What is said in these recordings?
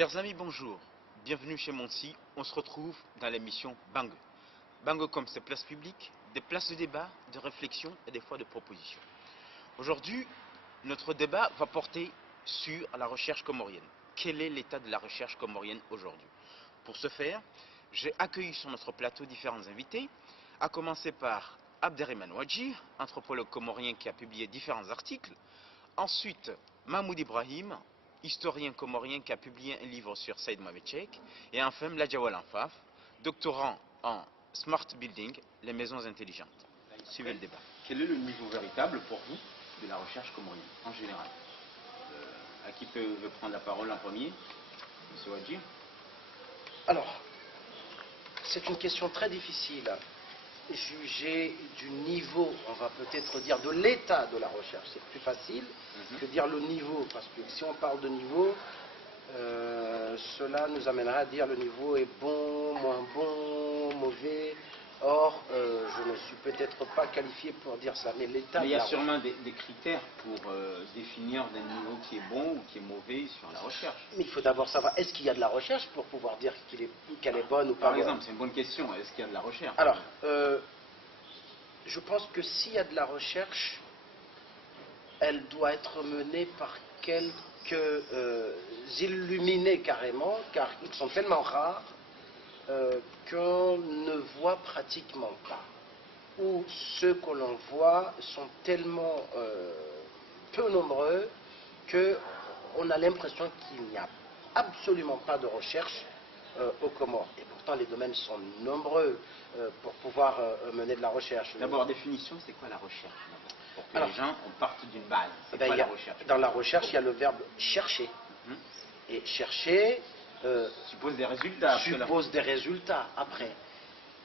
Chers amis, bonjour. Bienvenue chez Monsi. On se retrouve dans l'émission Bang. Bang comme ces places publiques, des places de débat, de réflexion et des fois de proposition. Aujourd'hui, notre débat va porter sur la recherche comorienne. Quel est l'état de la recherche comorienne aujourd'hui? Pour ce faire, j'ai accueilli sur notre plateau différents invités, à commencer par Abderrahmane Ouadji, anthropologue comorien qui a publié différents articles. Ensuite, Mahmoud Ibrahim, historien comorien qui a publié un livre sur Saïd Mohamed Cheikh. Et enfin, Mladjawal Anfaf, doctorant en Smart Building, les maisons intelligentes. Suivez le débat. Quel est le niveau véritable pour vous de la recherche comorienne en général? À qui veut prendre la parole en premier? Monsieur Ouadji. Alors, c'est une question très difficile. Juger du niveau, on va peut-être dire de l'état de la recherche, c'est plus facile que dire le niveau, parce que si on parle de niveau, cela nous amènera à dire le niveau est bon, moins bon, mauvais. Or, je ne suis peut-être pas qualifié pour dire ça, mais l'état... Mais il y a sûrement des critères pour définir d'un niveau qui est bon ou qui est mauvais sur la recherche. Mais il faut d'abord savoir, est-ce qu'il y a de la recherche pour pouvoir dire qu'elle est bonne ou pas bonne? Par exemple, c'est une bonne question, est-ce qu'il y a de la recherche? Alors, je pense que s'il y a de la recherche, elle doit être menée par quelques illuminés carrément, car ils sont tellement rares qu'on ne voit pratiquement pas. Ou ceux que l'on voit sont tellement peu nombreux qu'on a l'impression qu'il n'y a absolument pas de recherche aux Comores. Et pourtant, les domaines sont nombreux pour pouvoir mener de la recherche. D'abord, définition, c'est quoi la recherche? Pour que les gens partent d'une base. C'est quoi la recherche? Dans la recherche, il y a le verbe chercher. Et chercher suppose des résultats. Suppose des résultats après.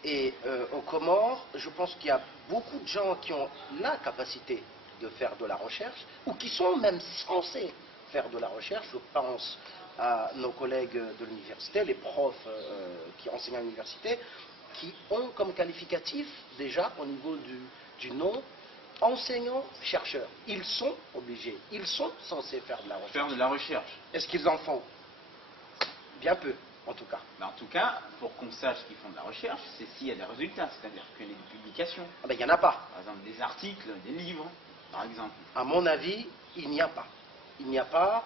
Et aux Comores, je pense qu'il y a beaucoup de gens qui ont la capacité de faire de la recherche, ou qui sont même censés faire de la recherche. Je pense à nos collègues de l'université, les profs qui enseignent à l'université, qui ont comme qualificatif déjà au niveau du nom enseignants-chercheurs. Ils sont obligés, ils sont censés faire de la recherche. Faire de la recherche. Est-ce qu'ils en font? Bien peu, en tout cas. Mais en tout cas, pour qu'on sache qu'ils font de la recherche, c'est s'il y a des résultats, c'est-à-dire qu'il y a des publications. Ah ben, il n'y en a pas. Par exemple, des articles, des livres, par exemple. À mon avis, il n'y a pas. Il n'y a pas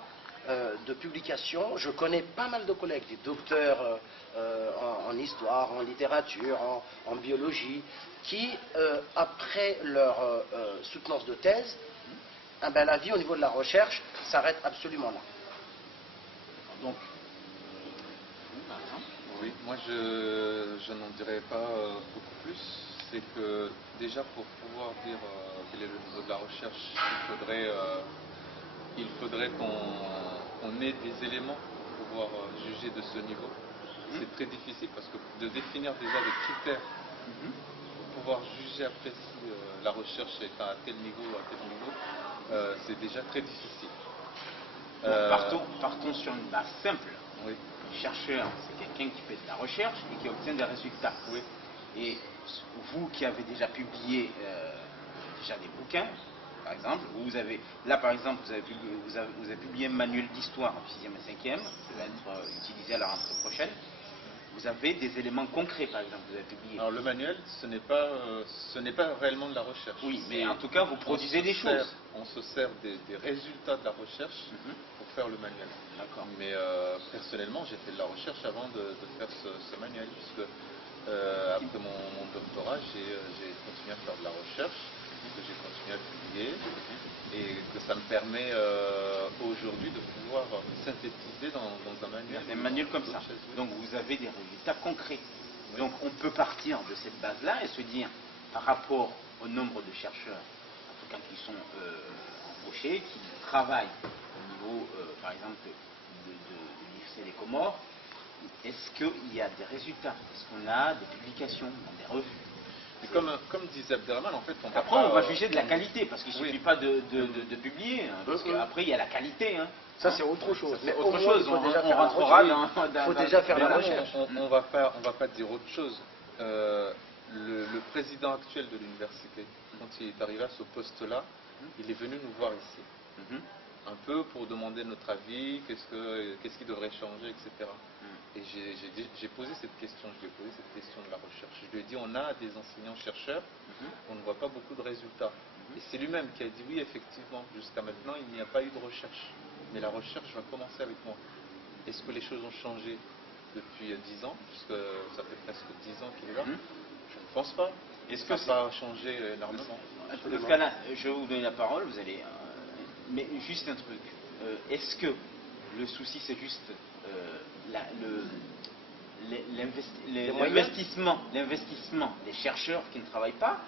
de publication. Je connais pas mal de collègues, des docteurs en histoire, en littérature, en biologie, qui, après leur soutenance de thèse, ben, la vie au niveau de la recherche s'arrête absolument là. Donc, oui, moi je n'en dirais pas beaucoup plus. C'est que déjà pour pouvoir dire quel est le niveau de la recherche, il faudrait qu'on ait des éléments pour pouvoir juger de ce niveau. C'est très difficile parce que de définir déjà des critères pour pouvoir juger après si la recherche est à tel niveau ou à tel niveau, c'est déjà très difficile. Partons sur une base simple. Oui. Un chercheur, c'est quelqu'un qui fait de la recherche et qui obtient des résultats. Oui. Et vous qui avez déjà publié déjà des bouquins, par exemple, là par exemple, vous avez publié un manuel d'histoire en 6e et 5e, qui va être utilisé à la rentrée prochaine. Vous avez des éléments concrets, par exemple, vous avez publié. Alors le manuel, ce n'est pas réellement de la recherche. Oui, mais en tout cas, vous produisez des choses. On se sert des résultats de la recherche pour faire le manuel. D'accord. Mais personnellement, j'ai fait de la recherche avant de faire ce manuel, puisque après mon doctorat, j'ai continué à faire de la recherche, que j'ai continué à publier, et que ça me permet aujourd'hui de pouvoir synthétiser dans un manuel. Un manuel comme ça. Donc vous avez des résultats concrets. Oui. Donc on peut partir de cette base-là et se dire, par rapport au nombre de chercheurs, en tout cas qui sont embauchés, qui travaillent au niveau, par exemple, de l'université des Comores, est-ce qu'il y a des résultats? Est-ce qu'on a des publications dans des revues? Et comme disait Abderrahmane, en fait, après on va juger de la qualité, parce qu'il ne suffit pas de publier, hein, parce qu'après il y a la qualité. Hein. Ça c'est autre chose. Mais autre chose, on rentrera dans... Il faut déjà faire de la recherche. On va pas dire autre chose. Le président actuel de l'université, quand il est arrivé à ce poste-là, il est venu nous voir ici. un peu pour demander notre avis, qu'est-ce qui devrait changer, etc. Et j'ai posé cette question, je lui ai posé cette question de la recherche. Je lui ai dit, on a des enseignants-chercheurs, on ne voit pas beaucoup de résultats. Et c'est lui-même qui a dit, oui, effectivement, jusqu'à maintenant, il n'y a pas eu de recherche. Mais la recherche va commencer avec moi. Est-ce que les choses ont changé depuis 10 ans, puisque ça fait presque 10 ans qu'il est là? Je ne pense pas. Est-ce que ça va changer énormément? Dans ce cas-là, je vais vous donner la parole, vous allez... mais juste un truc. Est-ce que le souci, c'est juste l'investissement des chercheurs qui ne travaillent pas,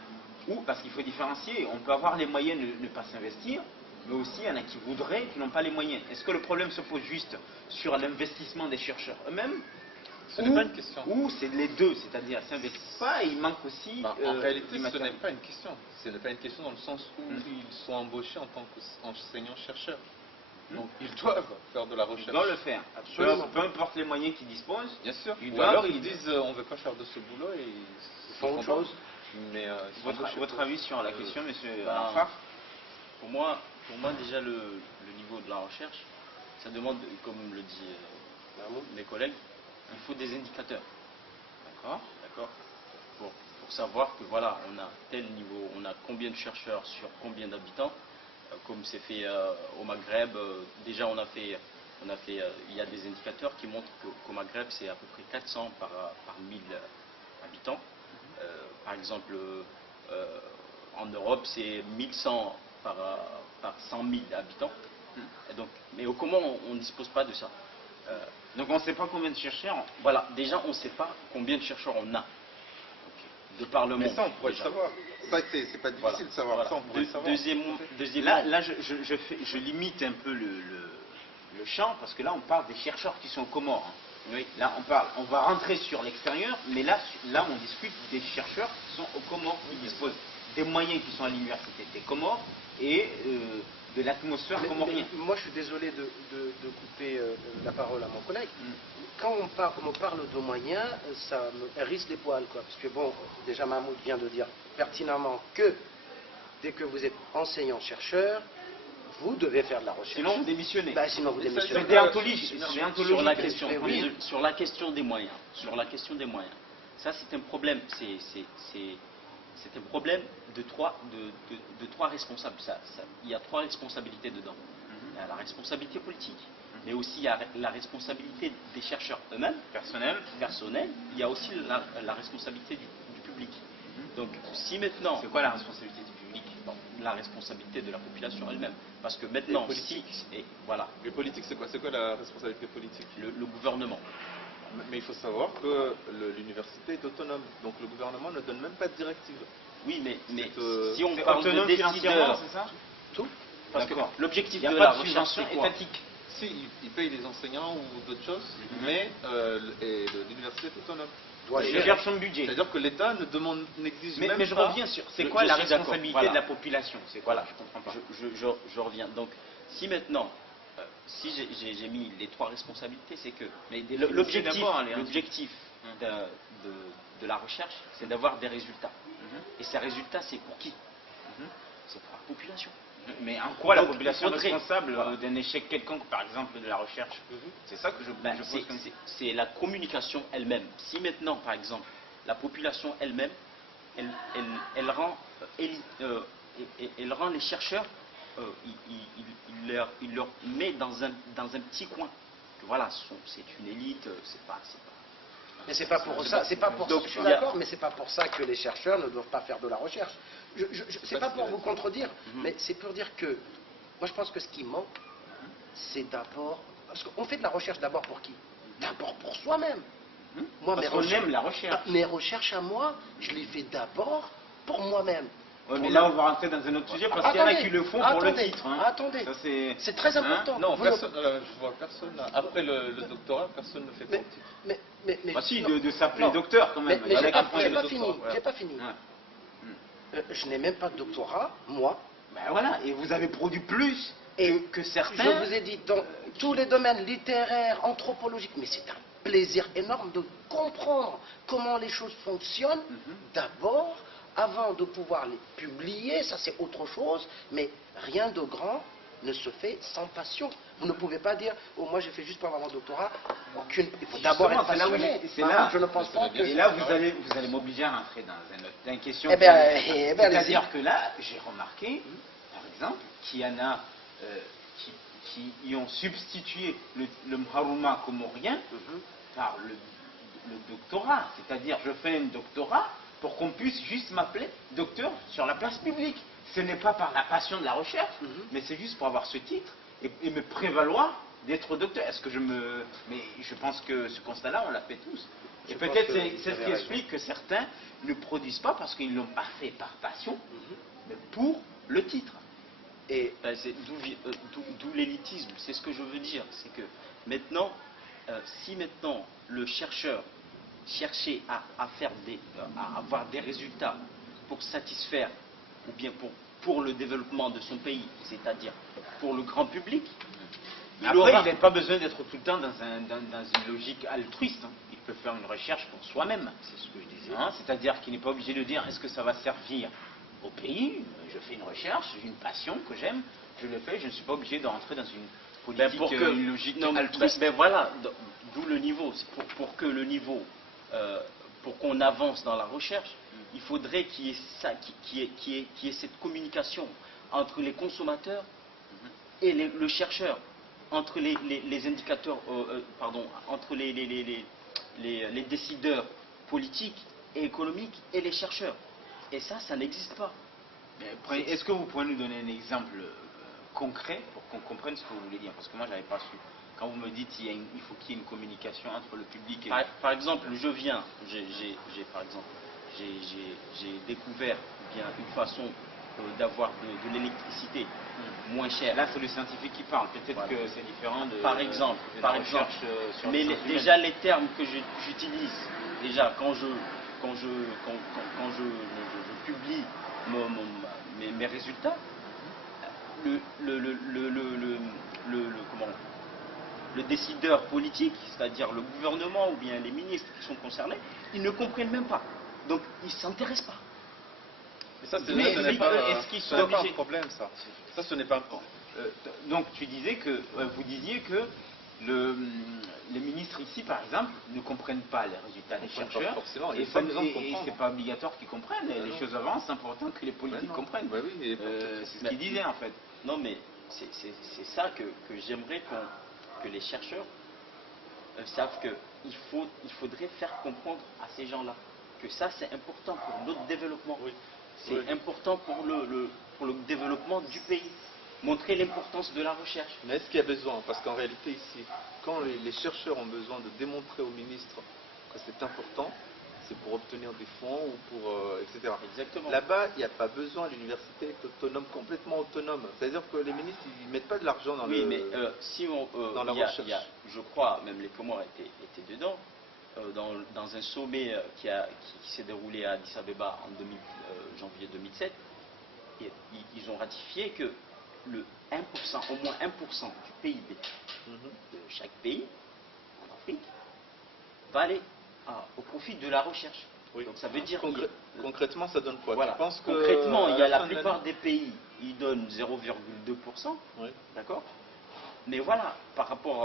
ou parce qu'il faut différencier, on peut avoir les moyens de ne pas s'investir, mais aussi il y en a qui voudraient, qui n'ont pas les moyens. Est-ce que le problème se pose juste sur l'investissement des chercheurs eux-mêmes? Ce n'est pas une question. Ou c'est les deux, c'est-à-dire ils ne s'investissent pas et il manque aussi... en réalité, ce n'est pas une question. Ce n'est pas une question dans le sens où ils sont embauchés en tant qu'enseignants-chercheurs. Donc ils doivent faire de la recherche. Ils doivent le faire, absolument. Peu importe les moyens qu'ils disposent. Bien sûr. Ou alors ils disent on ne veut pas faire de ce boulot et ils font autre chose. Mais votre avis sur la question, monsieur Arfaf? Pour moi, déjà le niveau de la recherche, ça demande, comme le dit mes collègues, il faut des indicateurs. D'accord. Pour savoir que voilà, on a tel niveau, on a combien de chercheurs sur combien d'habitants, comme c'est fait au Maghreb. Déjà il y a des indicateurs qui montrent qu'au Maghreb c'est à peu près 400 par 1000 habitants. Par exemple, en Europe c'est 1100 par 100 000 habitants. Et donc, mais au Comores on ne dispose pas de ça. Donc on ne sait pas combien de chercheurs. Voilà, déjà on ne sait pas combien de chercheurs on a. De par le monde. Mais ça on pourrait le savoir. Ça c'est pas difficile de savoir. Ça on pourrait le savoir. Deuxièmement, là je limite un peu le champ parce que là on parle des chercheurs qui sont aux Comores. Oui. Là on va rentrer sur l'extérieur, mais là on discute des chercheurs qui sont aux Comores, qui disposent des moyens qui sont à l'université des Comores et de l'atmosphère comorienne. Moi je suis désolé de couper la parole à mon collègue. Quand on parle de moyens, ça me hérisse les poils, quoi. Parce que bon, déjà Mahmoud vient de dire pertinemment que dès que vous êtes enseignant-chercheur, vous devez faire de la recherche. Sinon vous démissionnez. Sinon vous démissionnez. C'est déontologique. Sur la question des moyens. Ça c'est un problème. C'est un problème de trois responsables. Il y a trois responsabilités dedans. Il y a la responsabilité politique, mais aussi il y a la responsabilité des chercheurs eux-mêmes, personnels. Il y a aussi la responsabilité du public. Donc si maintenant... C'est quoi la responsabilité du public? La responsabilité de la population elle-même. Parce que maintenant... Voilà. Les politiques, c'est quoi? C'est quoi la responsabilité politique? Le gouvernement. Mais il faut savoir que l'université est autonome, donc le gouvernement ne donne même pas de directive. Oui, mais si on parle de décideurs, c'est ça? Tout. Parce que l'objectif de la la recherche, recherche c'est étatique. Si, ils payent les enseignants ou d'autres choses, mais l'université est autonome. Il gère son budget. C'est-à-dire que l'État n'exige même pas... Mais je reviens sur... C'est quoi la responsabilité de la population? C'est quoi? Voilà, je comprends pas. Je reviens. Donc, si maintenant... si j'ai mis les trois responsabilités, c'est que l'objectif de la recherche, c'est d'avoir des résultats. Et ces résultats, c'est pour qui? C'est pour la population. Mais en quoi la population est responsable d'un échec quelconque, par exemple, de la recherche? C'est ça que je pose. C'est la communication elle-même. Si maintenant, par exemple, la population elle-même, elle rend les chercheurs, il leur met dans un petit coin. Que voilà, c'est une élite, c'est pas... Mais c'est pas pour ça, c'est pas pour ça, je suis d'accord, mais c'est pas pour ça que les chercheurs ne doivent pas faire de la recherche. C'est pas pour vous contredire, mais c'est pour dire que, moi je pense que ce qui manque, c'est d'abord, parce qu'on fait de la recherche d'abord pour qui? D'abord pour soi-même. Moi, on aime la recherche. Mes recherches à moi, je les fais d'abord pour moi-même. Ouais, mais là, on va rentrer dans un autre sujet parce qu'il y en a qui le font pour le titre. Attendez, c'est très important. Non, je vois personne. Après le doctorat, personne ne fait pour le titre. Mais si, de s'appeler docteur quand même. Mais j'ai pas fini. Je n'ai même pas de doctorat, moi. Ben voilà, et vous avez produit plus que certains. Je vous ai dit, dans tous les domaines littéraires, anthropologiques, mais c'est un plaisir énorme de comprendre comment les choses fonctionnent, d'abord, avant de pouvoir les publier, ça c'est autre chose, mais rien de grand ne se fait sans passion. Vous ne pouvez pas dire, oh, moi j'ai fait juste pour avoir mon doctorat. Il faut d'abord être passionné. C'est là, je ne pense pas que... Et là, vous allez m'obliger à rentrer dans une question. C'est-à-dire que là, j'ai remarqué, par exemple, qu'il y en a qui y ont substitué le Mharouma comorien par le doctorat. C'est-à-dire, je fais un doctorat pour qu'on puisse juste m'appeler docteur sur la place publique. Ce n'est pas par la passion de la recherche, mais c'est juste pour avoir ce titre et me prévaloir d'être docteur. Mais je pense que ce constat-là, on l'a fait tous. Et peut-être c'est ce qui explique que certains ne produisent pas parce qu'ils ne l'ont pas fait par passion, mais pour le titre. Et d'où l'élitisme, c'est ce que je veux dire. C'est que maintenant, si maintenant le chercheur cherchait à avoir des résultats pour satisfaire, ou bien pour le développement de son pays, c'est-à-dire pour le grand public, il n'a pas besoin d'être tout le temps dans une logique altruiste. Il peut faire une recherche pour soi-même. C'est ce que je disais. C'est-à-dire qu'il n'est pas obligé de dire est-ce que ça va servir au pays. Je fais une recherche, j'ai une passion que j'aime, je le fais, je ne suis pas obligé de rentrer dans une politique, une logique altruiste. Voilà, d'où le niveau. Pour que le niveau, pour qu'on avance dans la recherche, il faudrait qu'il y ait cette communication entre les consommateurs et le chercheur, entre les indicateurs, entre les décideurs politiques et économiques et les chercheurs. Et ça n'existe pas. Est-ce que vous pouvez nous donner un exemple concret pour qu'on comprenne ce que vous voulez dire? Parce que moi, je n'avais pas su. Quand vous me dites qu'il faut qu'il y ait une communication entre le public et... Par exemple, j'ai découvert bien une façon d'avoir de l'électricité moins chère. Là, c'est le scientifique qui parle. Peut-être que c'est différent de... Par exemple. Mais déjà, les termes que j'utilise, déjà, quand je publie mes résultats, le décideur politique, c'est-à-dire le gouvernement ou bien les ministres qui sont concernés, ils ne comprennent même pas. Donc, ils ne s'intéressent pas. Mais ça, ce n'est pas un problème, ça. Ça, ce n'est pas un problème. Donc, vous disiez que les ministres ici, par exemple, ne comprennent pas les résultats des chercheurs. Forcément, et c'est pas obligatoire qu'ils comprennent. Les choses avancent, c'est important que les politiques comprennent. Oui, c'est ce qu'ils disaient, en fait. Non, mais c'est ça que j'aimerais que les chercheurs savent qu'il faudrait faire comprendre à ces gens-là que ça, c'est important pour notre développement. C'est important pour le développement du pays. Montrer l'importance de la recherche. Mais est-ce qu'il y a besoin? Parce qu'en réalité, ici, quand les chercheurs ont besoin de démontrer au ministre que c'est important, c'est pour obtenir des fonds ou pour... etc. Exactement. Là-bas, il n'y a pas besoin, l'université est autonome, complètement autonome. C'est-à-dire que les ministres, ils ne mettent pas de l'argent dans dans la recherche. Je crois, même les Comores étaient dedans, dans un sommet qui s'est déroulé à Addis Abeba en janvier 2007, ils ont ratifié que le 1%, au moins 1% du PIB de chaque pays en Afrique va aller au profit de la recherche. Donc ça veut dire concrètement, ça donne quoi? Voilà. Tu penses que concrètement, il y a la plupart des pays, ils donnent 0,2%, d'accord? Mais voilà, par rapport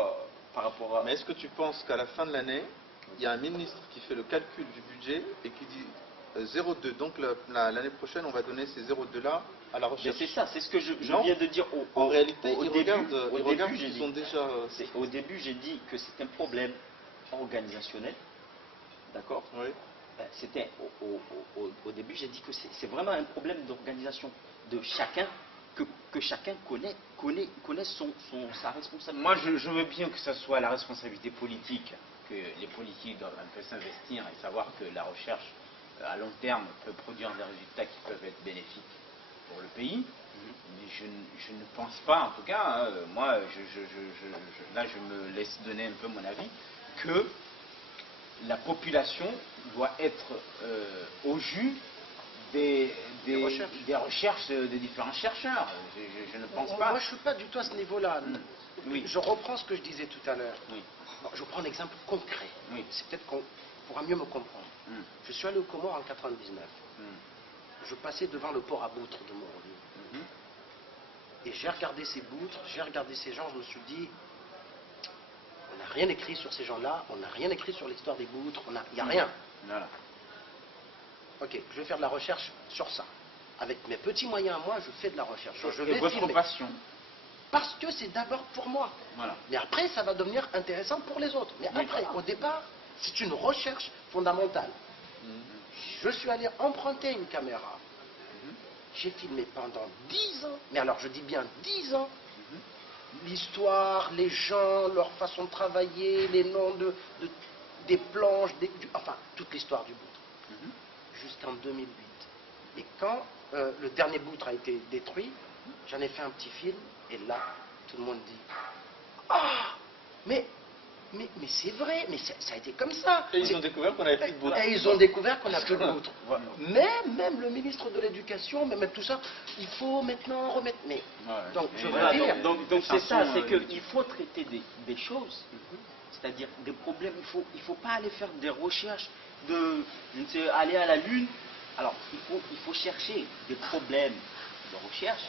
à... Mais est-ce que tu penses qu'à la fin de l'année, il y a un ministre qui fait le calcul du budget et qui dit 0,2, donc l'année prochaine, on va donner ces 0,2 là à la recherche? C'est ça, c'est ce que je viens de dire. En réalité, ils regardent qu'ils ont déjà... Au début, j'ai dit que c'est un problème organisationnel, d'accord? Oui. C'était au début, j'ai dit que c'est vraiment un problème d'organisation de chacun, que chacun connaisse sa responsabilité. Moi, je veux bien que ce soit la responsabilité politique, que les politiques doivent un peu s'investir et savoir que la recherche à long terme peut produire des résultats qui peuvent être bénéfiques pour le pays. Mais je ne pense pas, en tout cas, moi, là je me laisse donner un peu mon avis, que la population doit être au jus des recherches des différents chercheurs. Je ne pense pas. Moi, je ne suis pas du tout à ce niveau-là. Oui. Je reprends ce que je disais tout à l'heure. Oui. Bon, je prends un exemple concret. Oui. C'est peut-être qu'on pourra mieux me comprendre. Je suis allé au Comores en 99. Je passais devant le port à Boutre de Moroni. Et j'ai regardé ces boutres, j'ai regardé ces gens, je me suis dit, on n'a rien écrit sur ces gens-là, on n'a rien écrit sur l'histoire des boutres, il n'y a rien. Voilà. Ok, je vais faire de la recherche sur ça. Avec mes petits moyens à moi, je fais de la recherche. Je Et vais votre filmer. passion. Parce que c'est d'abord pour moi. Voilà. Mais après, ça va devenir intéressant pour les autres. Mais Oui, après, voilà. au départ, c'est une recherche fondamentale. Je suis allé emprunter une caméra. J'ai filmé pendant 10 ans. Mais alors, je dis bien 10 ans. L'histoire, les gens, leur façon de travailler, les noms des planches, enfin, toute l'histoire du boutre. Jusqu'en 2008. Et quand le dernier boutre a été détruit, j'en ai fait un petit film, et là, tout le monde dit « Ah, mais c'est vrai, mais ça a été comme ça. » Et ils ont découvert qu'on avait plus de boutre. Et ils ont découvert qu'on n'a plus de boutre. Même le ministre de l'Éducation, même tout ça, il faut maintenant remettre. Mais, donc, je veux Voilà, dire... donc c'est ça, c'est qu'il faut traiter des choses, c'est-à-dire des problèmes. Il faut pas aller faire des recherches, aller à la Lune. Alors, il faut chercher des problèmes de recherche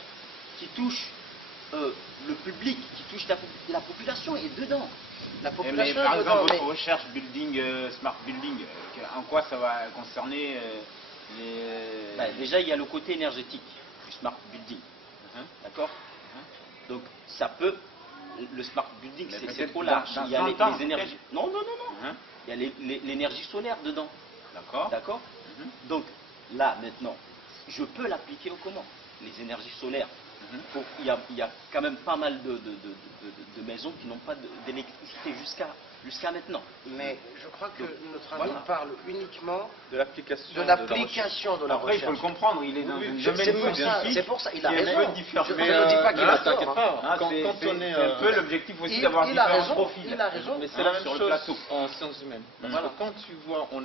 qui touchent le public, qui touchent la population et dedans. La Mais population par est exemple, dedans, votre recherche building, smart building, en quoi ça va concerner les... Ben, déjà, il y a le côté énergétique du smart building. D'accord. Donc, ça peut... Le smart building, Mais c'est peut-être trop large. dans Il y a 100 ans, les énergies... Non. Il y a l'énergie solaire dedans. D'accord. D'accord. Donc, là, maintenant, je peux l'appliquer au comment? Les énergies solaires. Il y a quand même pas mal de maisons qui n'ont pas d'électricité jusqu'à maintenant. Mais je crois que Donc, notre ami voilà. parle uniquement De l'application. de l'application de la Après, il faut le recherche. comprendre, il est dans Oui, un je- domaine C'est pour ça, il a qui est un peu raison. différent. Je Mais, ne dis pas qu'il non, a t'inquiète tort. pas. Ah, Quand c'est on est, un peu l'objectif aussi il d'avoir a différents raison, profils. il a raison. Mais c'est la même sur le chose plateau. en sciences humaines. Parce Voilà. que quand tu vois, on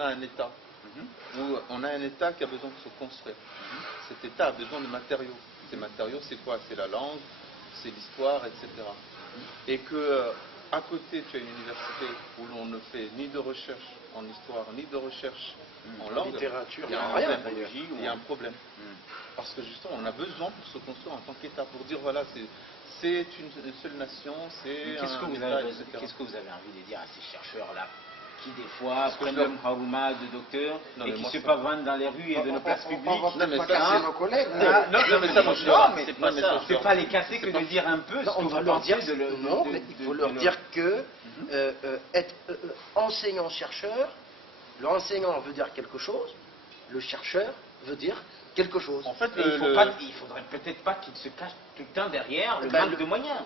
a un État, où on a un État qui a besoin de se construire. Cet État a besoin de matériaux. Ces matériaux, c'est quoi? C'est la langue, c'est l'histoire, etc. Et que à côté, tu as une université où l'on ne fait ni de recherche en histoire, ni de recherche en langue. littérature, il y a un rien, problème. d'ailleurs. Il y a un problème. Parce que justement, on a besoin pour se construire en tant qu'État, pour dire voilà, c'est une seule nation, c'est Qu'est-ce que un vous État, avez, etc. qu'est-ce que vous avez envie de dire à ces chercheurs-là qui des fois que prennent je leur- comme Haruma de docteur Non, et mais qui moi, se ça- pavanent dans les rues et de nos places publiques? On va Non, mais pas ça, casser c'est- nos collègues. Non, mais ça, moi, je non, leur- mais c'est c'est pas pas ça. c'est pas les casser que de dire un peu Non, ce on que va vous leur pensez dire de non, mais il faut leur dire que être enseignant-chercheur, l'enseignant veut dire quelque chose, le chercheur veut dire quelque chose. En fait, Et il faudrait peut-être pas qu'ils se cachent tout le temps derrière le Ben, manque de moyens.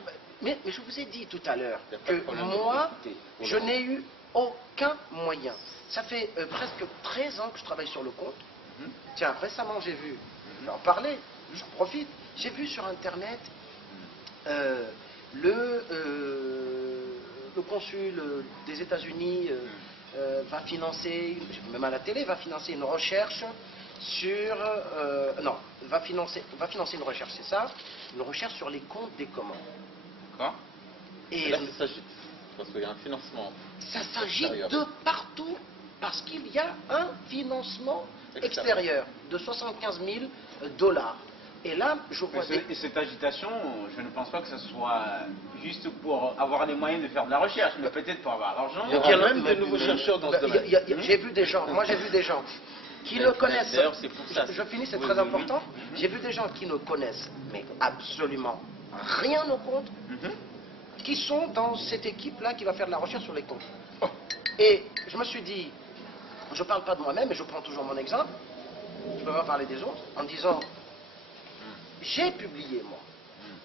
Mais je vous ai dit tout à l'heure Il y a pas de que problème moi, d'équité. je n'ai eu aucun moyen. Ça fait presque 13 ans que je travaille sur le compte. Tiens, récemment j'ai vu, je vais en parler, j'en profite, j'ai vu sur Internet le consul des États-Unis va financer, même à la télé, va financer une recherche sur... non, va financer une recherche, c'est ça, une recherche sur les comptes des commandes. D'accord. Et Là, c'est s'agit. Parce qu'il y a un financement. ça s'agit extérieur. de partout, parce qu'il y a un financement extérieur de 75 000 $. Et là, je vois des... Et cette agitation, je ne pense pas que ce soit juste pour avoir les moyens de faire de la recherche, mais peut-être pour avoir l'argent. Il y aura même de nouveaux chercheurs dans ce domaine. J'ai vu des gens, moi j'ai vu des gens qui ne connaissent... D'ailleurs, c'est pour ça. Je finis, c'est très important. J'ai vu des gens qui ne connaissent, mais absolument rien au compte, qui sont dans cette équipe-là qui va faire de la recherche sur les comptes. Et je me suis dit, je ne parle pas de moi-même, mais je prends toujours mon exemple, je ne peux pas parler des autres, en disant, j'ai publié moi.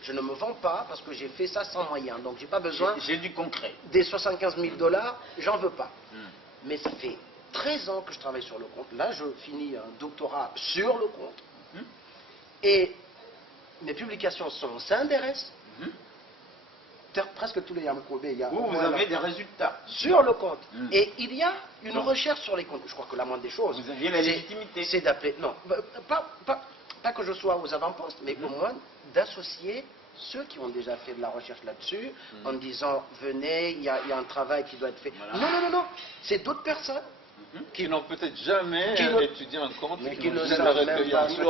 Je ne me vends pas parce que j'ai fait ça sans moyens, donc j'ai pas besoin J'ai du concret. des 75 000 $, j'en veux pas. Mais ça fait 13 ans que je travaille sur le compte. Là, je finis un doctorat sur le compte. Et mes publications sont s'intéressent. Presque tous les Yamkoubé, il y a Vous avez des résultats. sur le compte. Et il y a une Non. recherche sur les comptes. Je crois que la moindre des choses, Vous aviez la légitimité. c'est d'appeler, non, pas que je sois aux avant-postes, mais au moins d'associer ceux qui ont déjà fait de la recherche là-dessus, en disant, venez, il y a un travail qui doit être fait. Voilà. Non, non, non, non, c'est d'autres personnes qui n'ont peut-être jamais étudié un compte, mais qui qui n'ont ne jamais savent même recueilli pas un ce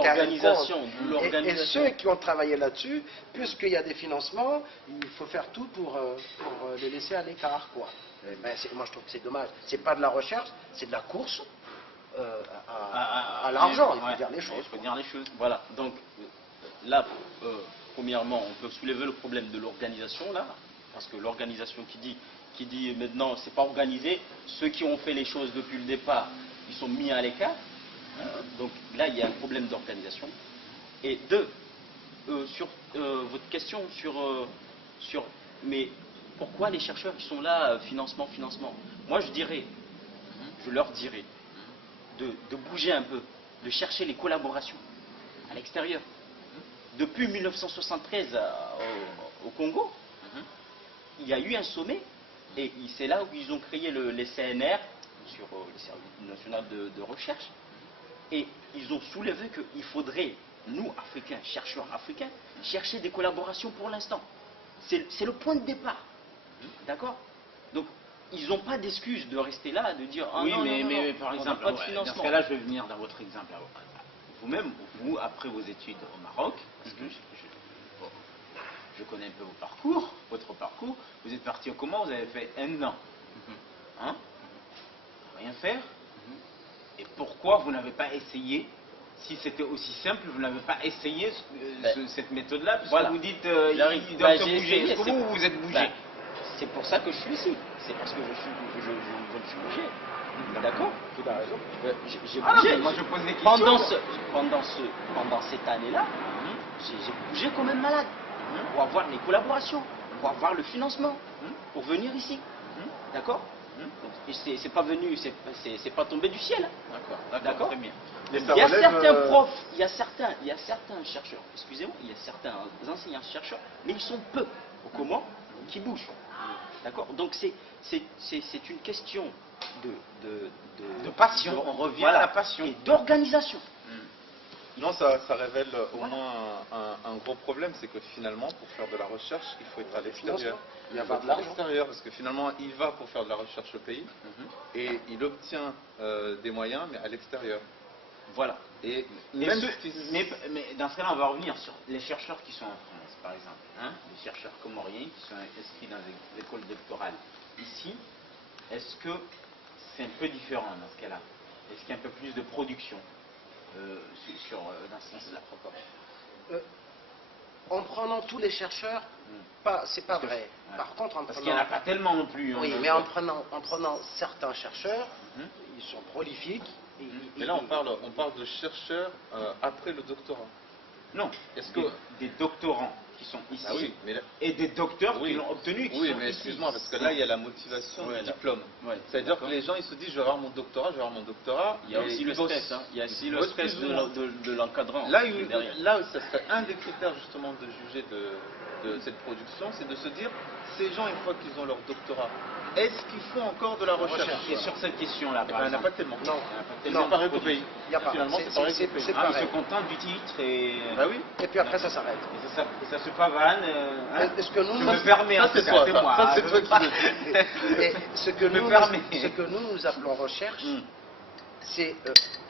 compte. L'organisation. Et ceux qui ont travaillé là-dessus, puisqu'il y a des financements, il faut faire tout pour les laisser à l'écart, quoi. Moi, je trouve que c'est dommage. C'est pas de la recherche, c'est de la course à l'argent, il faut dire les choses. Il faut dire les choses. Voilà. Donc, là, premièrement, on peut soulever le problème de l'organisation, là, parce que l'organisation qui dit maintenant, c'est pas organisé, ceux qui ont fait les choses depuis le départ, ils sont mis à l'écart. Donc là, il y a un problème d'organisation. Et deux, sur votre question sur mais pourquoi les chercheurs qui sont là, financement, moi je leur dirais de bouger un peu, de chercher les collaborations à l'extérieur. Depuis 1973 au Congo, il y a eu un sommet, et c'est là où ils ont créé les CNR, sur les services nationaux de recherche, et ils ont soulevé qu'il faudrait, nous, Africains, chercheurs africains, chercher des collaborations pour l'instant. C'est le point de départ. D'accord? Donc, ils n'ont pas d'excuse de rester là, de dire ah, oui, non, mais non, par on exemple, n'a pas de financement. dans ce cas-là, je vais venir dans votre exemple. Vous-même, vous, après vos études au Maroc, parce que je connais un peu votre parcours, vous êtes parti comment? Vous avez fait un an. Hein? Rien faire. Et pourquoi vous n'avez pas essayé? Si c'était aussi simple, vous n'avez pas essayé cette méthode-là, puisque voilà. vous dites j'ai bouger. essayé. Est-ce que vous êtes bougé? C'est pour ça que je suis ici. C'est parce que je me suis bougé. D'accord? Tu as raison. J'ai bougé. Moi je pose des questions. Pendant cette année-là, j'ai bougé comme un malade. Pour avoir les collaborations, pour avoir le financement, pour venir ici. D'accord? C'est pas venu, c'est pas tombé du ciel. D'accord? Très bien. Mais Il ça y a relève, certains profs, il y a certains chercheurs, excusez-moi, il y a certains enseignants chercheurs, mais ils sont peu au Comores qui bougent. D'accord? Donc c'est une question de passion. On revient à la passion. Et d'organisation. Non, ça révèle au moins un gros problème, c'est que finalement, pour faire de la recherche, il faut être à l'extérieur. Il y a faut pas être de à l'argent. l'extérieur, parce que finalement, il va pour faire de la recherche au pays, et il obtient des moyens, mais à l'extérieur. Voilà. Et Mais, même mais dans ce cas-là, on va revenir sur les chercheurs qui sont en France, par exemple. Les chercheurs comoriens qui sont inscrits dans les écoles doctorales ici. Est-ce que c'est un peu différent dans ce cas-là? Est-ce qu'il y a un peu plus de production dans ce sens-là? En prenant tous les chercheurs, c'est pas vrai. Ouais. Par contre, Parce qu'il n'y en a pas tellement non plus. Oui, mais en prenant certains chercheurs, ils sont prolifiques. Mais là, on parle de chercheurs après le doctorat. Non, Est-ce que des doctorants qui sont ici Ah oui, mais là- et des docteurs Oui. qui l'ont obtenu qui Oui, sont mais ici. excuse-moi, parce que là, il y a la motivation Ouais, du là. diplôme. Ouais, C'est-à-dire que d'accord. les gens, ils se disent, je vais avoir mon doctorat, Il y a et aussi ils le bossent. stress, hein. Il y a aussi le bossent stress plus ou moins. de l'encadrant. Là, derrière. ça serait un des critères justement de juger de cette production, c'est de se dire, ces gens, une fois qu'ils ont leur doctorat, est-ce qu'ils font encore de la recherche? Et sur cette question-là, Eh par ben, il n'y en a exemple, pas tellement. Non. C'est Non. pareil qu'au pays. Il y a pas. Finalement, c'est pareil qu'au pays. c'est ils pareil. se contentent du titre et. Bah oui. Et puis après, ça s'arrête. Et ça se pavane. Est-ce que nous, je me permets, ça, en c'est tout cas, toi, c'est ça. moi. Ça, c'est Je toi veux qui pas- Et ce que me nous, permets. ce que nous appelons recherche, c'est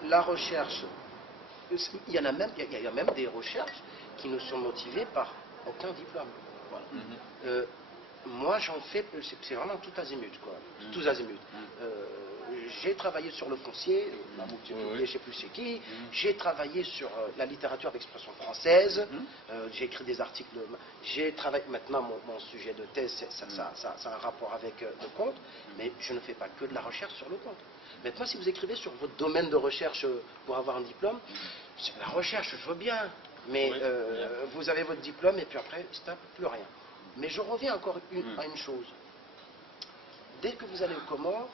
la recherche. Il y a même des recherches qui ne sont motivées par aucun diplôme. Voilà. Moi, j'en fais, c'est vraiment tout azimut, quoi. Tous azimuts. J'ai travaillé sur le foncier, j'ai publié, je ne sais plus c'est qui. J'ai travaillé sur la littérature d'expression française. J'ai écrit des articles. J'ai travaillé. Maintenant, mon sujet de thèse, ça a un rapport avec le compte, mais je ne fais pas que de la recherche sur le compte. Maintenant, si vous écrivez sur votre domaine de recherche pour avoir un diplôme, c'est la recherche, je veux bien, mais vous avez votre diplôme et puis après, stop, plus rien. Mais je reviens encore à une chose. Dès que vous allez aux Comores,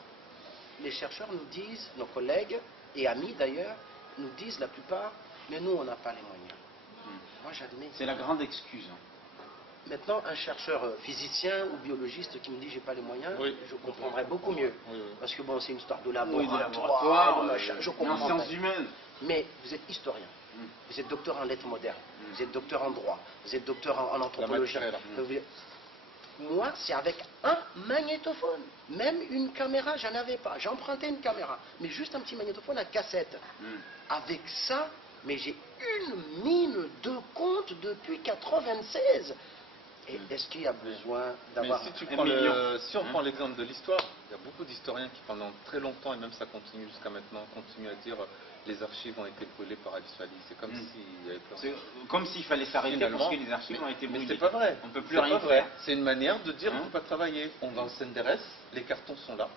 les chercheurs nous disent, nos collègues et amis d'ailleurs, nous disent la plupart, mais nous, on n'a pas les moyens. Moi, j'admets. C'est la grande excuse. Maintenant, un chercheur physicien ou biologiste qui me dit j'ai pas les moyens, Oui. je comprendrais beaucoup mieux. Oui. Parce que bon, c'est une histoire de Oui, laboratoire, de laboratoire, machin, je en comprends. sciences humaines. Mais vous êtes historien, vous êtes docteur en lettres modernes, vous êtes docteur en droit, vous êtes docteur en anthropologie. matière est là. Moi, c'est avec un magnétophone. Même une caméra, j'en avais pas. J'ai emprunté une caméra, mais juste un petit magnétophone à cassette. Avec ça, mais j'ai une mine de compte depuis 96. Et est-ce qu'il y a besoin d'avoir... Mais si on prend l'exemple de l'histoire, il y a beaucoup d'historiens qui pendant très longtemps, et même ça continue jusqu'à maintenant, continuent à dire les archives ont été brûlées par Alice Wally. C'est comme s'il y avait plus rien. Comme s'il fallait s'arrêter parce que les archives ont été brûlées. Mais c'est pas vrai. On ne peut plus rien faire. C'est une manière de dire on ne peut pas travailler. On va au CNRS, les cartons sont là.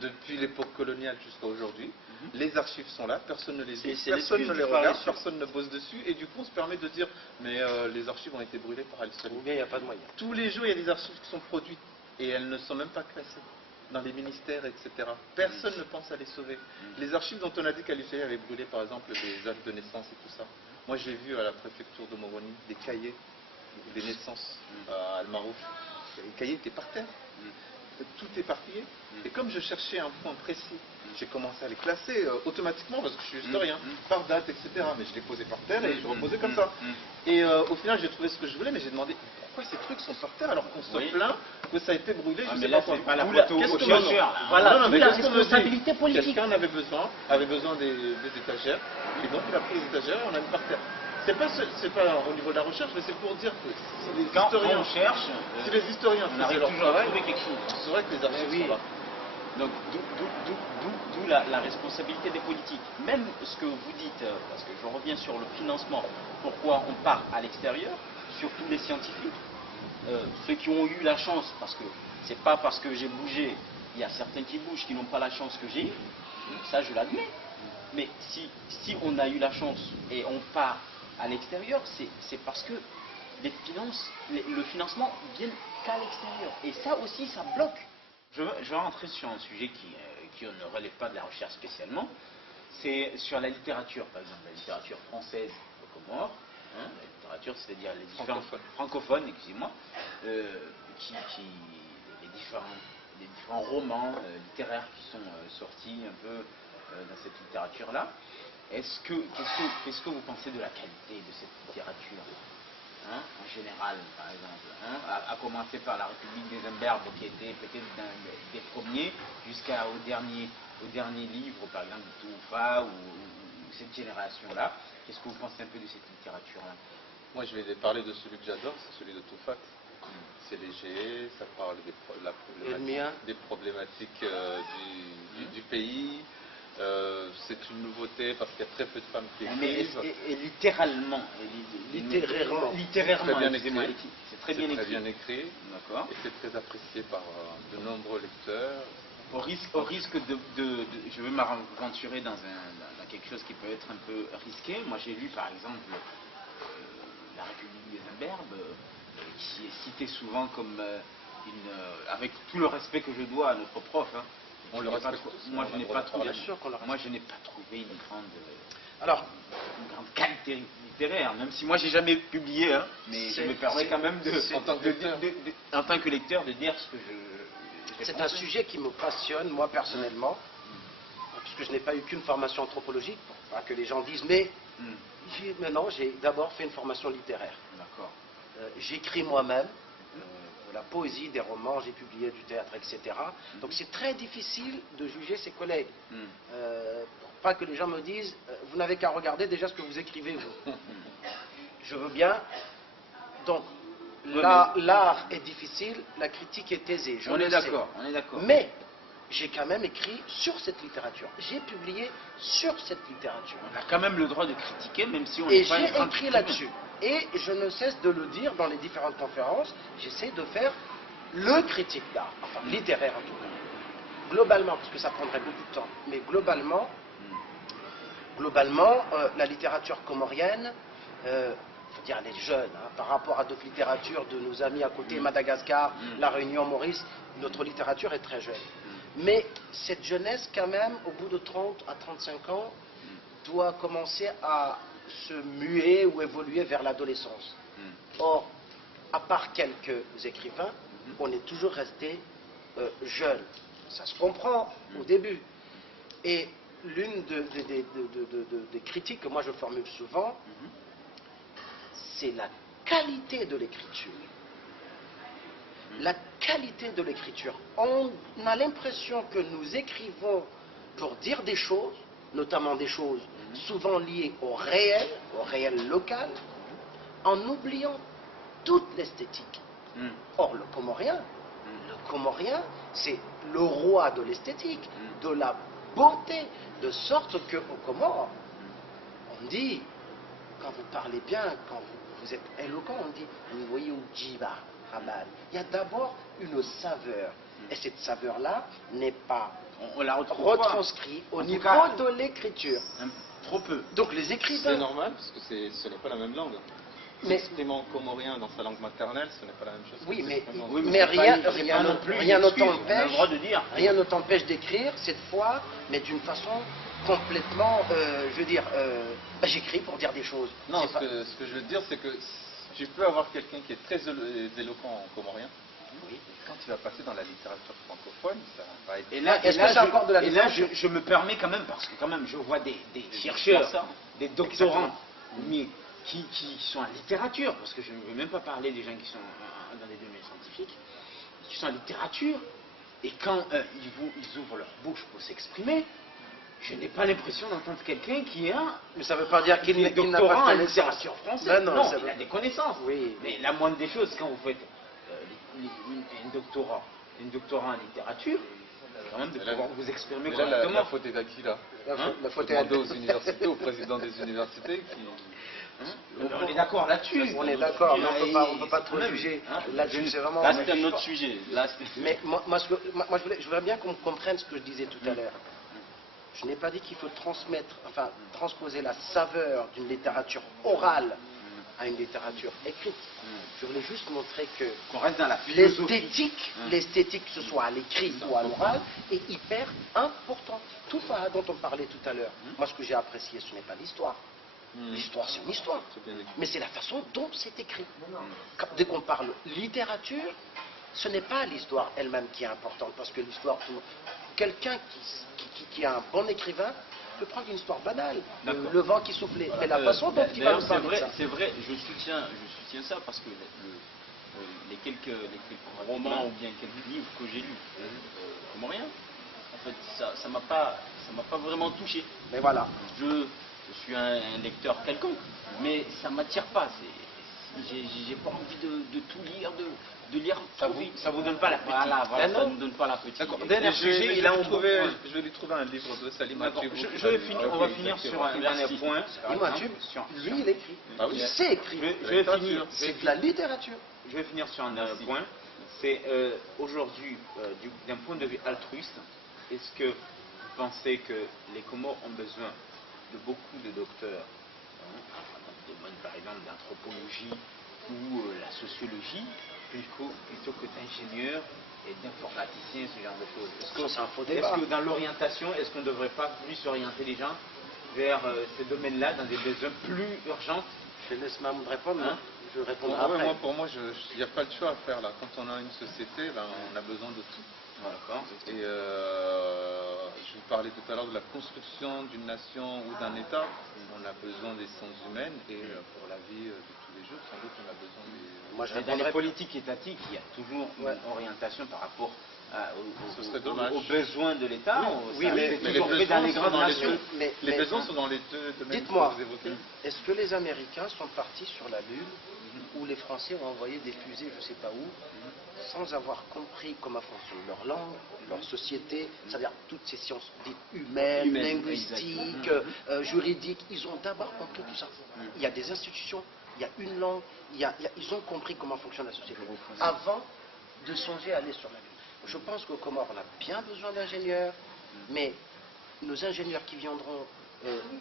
Depuis l'époque coloniale jusqu'à aujourd'hui, les archives sont là, personne ne les ouvre, personne ne les regarde, personne ne bosse dessus, et du coup on se permet de dire mais les archives ont été brûlées par Alice Wally. Ou bien il n'y a pas de moyen. Tous les jours il y a des archives qui sont produites et elles ne sont même pas classées dans les ministères, etc. Personne ne pense à les sauver. Les archives dont on a dit qu'Alice Wally avait brûlé par exemple des actes de naissance et tout ça, moi j'ai vu à la préfecture de Moroni des cahiers des naissances à Almarouf, les cahiers étaient par terre. Tout éparpillé. Et comme je cherchais un point précis, j'ai commencé à les classer automatiquement, parce que je suis historien, par date, etc. Mais je les posais par terre et je reposais comme ça. Et au final, j'ai trouvé ce que je voulais, mais j'ai demandé pourquoi ces trucs sont par terre alors qu'on se plaint que ça a été brûlé. Je sais là, pas c'est pas la quoi. photo Qu'est-ce au que chercheur. Voilà, non, mais la qu'est-ce qu'on me dit? responsabilité politique. Quelqu'un avait besoin des étagères, et donc il a pris les étagères et on a mis par terre. C'est pas au niveau de la recherche, mais c'est pour dire que si les historiens on cherche, si les historiens on arrive faisaient leur toujours à travail, trouver quelque chose. c'est vrai que les archives sont là. Donc d'où la responsabilité des politiques. Même ce que vous dites, parce que je reviens sur le financement, pourquoi on part à l'extérieur, surtout les scientifiques, ceux qui ont eu la chance, parce que c'est pas parce que j'ai bougé, il y a certains qui bougent qui n'ont pas la chance que j'ai, ça je l'admets. Mais si on a eu la chance et on part à l'extérieur, c'est parce que le financement vient qu'à l'extérieur. Et ça aussi, ça bloque. Je vais rentrer sur un sujet qui ne relève pas de la recherche spécialement. C'est sur la littérature, par exemple, la littérature française aux Comores, la littérature, c'est-à-dire les différents francophones, excusez-moi, les différents romans littéraires qui sont sortis un peu dans cette littérature-là. Qu'est-ce que vous pensez de la qualité de cette littérature en général, par exemple, à commencer par la République des Imberbes, qui était peut-être des premiers, jusqu'au dernier livre, par exemple, de Toufa ou cette génération-là. Qu'est-ce que vous pensez un peu de cette littérature-là? Moi, je vais parler de celui que j'adore, c'est celui de Toufa. C'est léger, ça parle des problématiques du pays. C'est une nouveauté parce qu'il y a très peu de femmes qui écrivent. Et littéralement, littérairement, c'est très bien écrit. D'accord. Et c'est très apprécié par de nombreux lecteurs. Au risque de je vais m'aventurer dans quelque chose qui peut être un peu risqué. Moi, j'ai lu par exemple la République des Imberbes, qui est citée souvent comme avec tout le respect que je dois à notre prof. Moi, je n'ai pas trouvé une grande qualité littéraire, même si moi j'ai jamais publié, mais je me permets quand même en tant que lecteur de dire ce que je c'est un sujet qui me passionne, moi personnellement, puisque je n'ai pas eu qu'une formation anthropologique, pour pas que les gens disent, mais non, j'ai d'abord fait une formation littéraire. D'accord. J'écris moi-même. La poésie, des romans, j'ai publié du théâtre, etc. Donc c'est très difficile de juger ses collègues. Pour pas que les gens me disent, vous n'avez qu'à regarder déjà ce que vous écrivez, vous. Je veux bien. Donc, l'art est difficile, la critique est aisée. On est d'accord. Mais j'ai quand même écrit sur cette littérature. J'ai publié sur cette littérature. On a quand même le droit de critiquer, même si on Et n'est pas j'ai écrit là-dessus. Et je ne cesse de le dire dans les différentes conférences, j'essaie de faire le critique d'art, enfin littéraire en tout cas. Globalement, parce que ça prendrait beaucoup de temps, mais globalement, la littérature comorienne, faut dire elle est jeune, par rapport à d'autres littératures de nos amis à côté, Madagascar, la Réunion, Maurice, notre littérature est très jeune. Mais cette jeunesse, quand même, au bout de 30 à 35 ans, doit commencer à se muer ou évoluer vers l'adolescence. Or, à part quelques écrivains, on est toujours resté jeune. Ça se comprend au début. Et l'une des critiques que moi je formule souvent, c'est la qualité de l'écriture. la qualité de l'écriture. On a l'impression que nous écrivons pour dire des choses, notamment des choses souvent liées au réel local, en oubliant toute l'esthétique. Or, le Comorien, c'est le roi de l'esthétique, de la beauté, de sorte qu'au Comore, on dit, quand vous parlez bien, quand vous êtes éloquent, on dit, vous voyez où Djiba, Raban. Il y a d'abord une saveur, et cette saveur-là n'est pas On la retrouve retranscrite au niveau de l'écriture. Trop peu. Donc les écrivains... C'est normal, parce que ce n'est pas la même langue. Mais- S'exprimer en comorien dans sa langue maternelle, ce n'est pas la même chose. Oui, que mais, s'exprimer en- Oui, mais rien ne On a le droit de dire. rien ne t'empêche d'écrire cette fois, mais d'une façon complètement, je veux dire, j'écris pour dire des choses. Non, C'est pas- ce que je veux dire, c'est que tu peux avoir quelqu'un qui est très éloquent en comorien. Oui. Quand tu vas passer dans la littérature francophone, ça va être... Et là, Est-ce que c'est encore de la littérature ? Je me permets quand même, parce que quand même, je vois des chercheurs, des doctorants, mais qui sont en littérature, parce que je ne veux même pas parler des gens qui sont dans les domaines scientifiques, qui sont en littérature, et quand ils ouvrent leur bouche pour s'exprimer, je n'ai pas l'impression d'entendre quelqu'un qui a Mais ça ne veut pas dire qu'il qui est n'a doctorant pas en de littérature française. Ben non, ça il veut- a des connaissances. Oui. Mais la moindre des choses, quand vous faites un doctorat en littérature, c'est quand même de Mais là, pouvoir vous exprimer Mais là, correctement. la faute est à qui, là? La faute Faut est à demander aux universités, au président des universités qui... On est d'accord là-dessus. On est d'accord, mais on ne peut pas c'est trop quand même, juger. hein. Là-dessus, c'est vraiment... Là, c'est un autre sujet. Là, Mais je voudrais bien qu'on comprenne ce que je disais tout à l'heure. Je n'ai pas dit qu'il faut transposer la saveur d'une littérature orale à une littérature écrite. Je voulais juste montrer que Qu'on reste dans la philosophie. l'esthétique, que ce soit à l'écrit ou à l'oral, est hyper important. Tout ça dont on parlait tout à l'heure. Moi, ce que j'ai apprécié, ce n'est pas l'histoire. L'histoire, c'est une histoire. C'est bien écrit. Mais c'est la façon dont c'est écrit. Dès qu'on parle littérature, ce n'est pas l'histoire elle-même qui est importante, parce que l'histoire, quelqu'un qui est un bon écrivain peut prendre une histoire banale, D'accord. le vent qui soufflait, mais la façon dont il va D'ailleurs, nous parler de ça. c'est vrai, je soutiens ça parce que les quelques romans ou bien quelques livres que j'ai lus, comorien, en fait, ça m'a pas vraiment touché. Mais voilà. Je suis un lecteur quelconque, mais ça m'attire pas. J'ai pas envie de tout lire, de lire Ça trop vous, vite. ça vous donne pas la petite. Voilà, Ah ça non. ne me donne pas la petite. D'accord. Mais Dernier je sujet, vais il a un lui bon trouver- point. je vais lui trouver un livre de Salim D'accord. Atibou qui Je vais va finir, lui- on va finir sur un dernier Merci. point. Dis-moi, lui, il écrit. Ah oui. Il sait écrire. Je vais finir. C'est de la littérature. Je vais finir sur un dernier point. C'est aujourd'hui, d'un point de vue altruiste, est-ce que vous pensez que les Comores ont besoin de beaucoup de docteurs, dans le domaine par exemple d'anthropologie ou la sociologie, plutôt que d'ingénieurs et d'informaticiens, ce genre de choses? C'est un faux Est-ce débat. que dans l'orientation, est-ce qu'on ne devrait pas plus orienter les gens vers ces domaines-là, dans des besoins plus urgents? Je laisse Mahmoud répondre, Hein? je répondrai Ouais, après. pour moi, il n'y a pas de choix à faire là. Quand on a une société, ben, on a besoin de tout. D'accord. Et je vous parlais tout à l'heure de la construction d'une nation ou d'un État. On a besoin des sciences humaines et pour la vie de tous les jours, sans doute, on a besoin des... Moi, je Mais dans les répondrai. politiques étatiques, il y a toujours Ouais. une orientation par rapport Ce serait dommage. aux besoins de l'État. Oui, Ça, mais c'est Mais toujours fait dans les sont grandes dans les nations. deux- Mais- les mais- besoins sont dans les deux domaines Dites-moi, que vous évoquez. est-ce que les Américains sont partis sur la Lune ou les Français ont envoyé des fusées, je ne sais pas où, sans avoir compris comment fonctionne leur langue, leur société, c'est-à-dire toutes ces sciences dites humaines, Humaines, linguistiques, juridiques, ils ont d'abord compris tout ça. Il y a des institutions, il y a une langue, ils ont compris comment fonctionne la société avant de songer à aller sur la Lune. Je pense qu'au Comores, on a bien besoin d'ingénieurs, mais nos ingénieurs qui viendront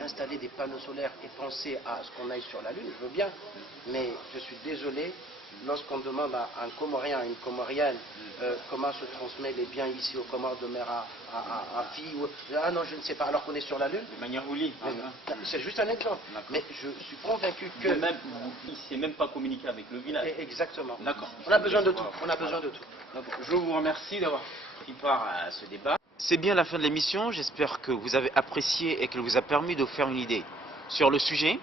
installer des panneaux solaires et penser à ce qu'on aille sur la Lune, je veux bien, mais je suis désolé, lorsqu'on demande à un Comorien, à une Comorienne, comment se transmet les biens ici au Comores de mère à fille, ah non, je ne sais pas, alors qu'on est sur la Lune, De manière roulie. c'est juste un exemple, mais je suis convaincu que... Il ne sait même pas communiquer avec le village. Exactement. D'accord. On a besoin de tout, on a besoin de tout. Donc, je vous remercie d'avoir pris part à ce débat. C'est bien la fin de l'émission. J'espère que vous avez apprécié et qu'elle vous a permis de vous faire une idée sur le sujet.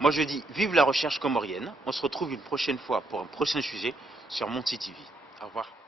Moi, je dis vive la recherche comorienne. On se retrouve une prochaine fois pour un prochain sujet sur Monti TV. Au revoir.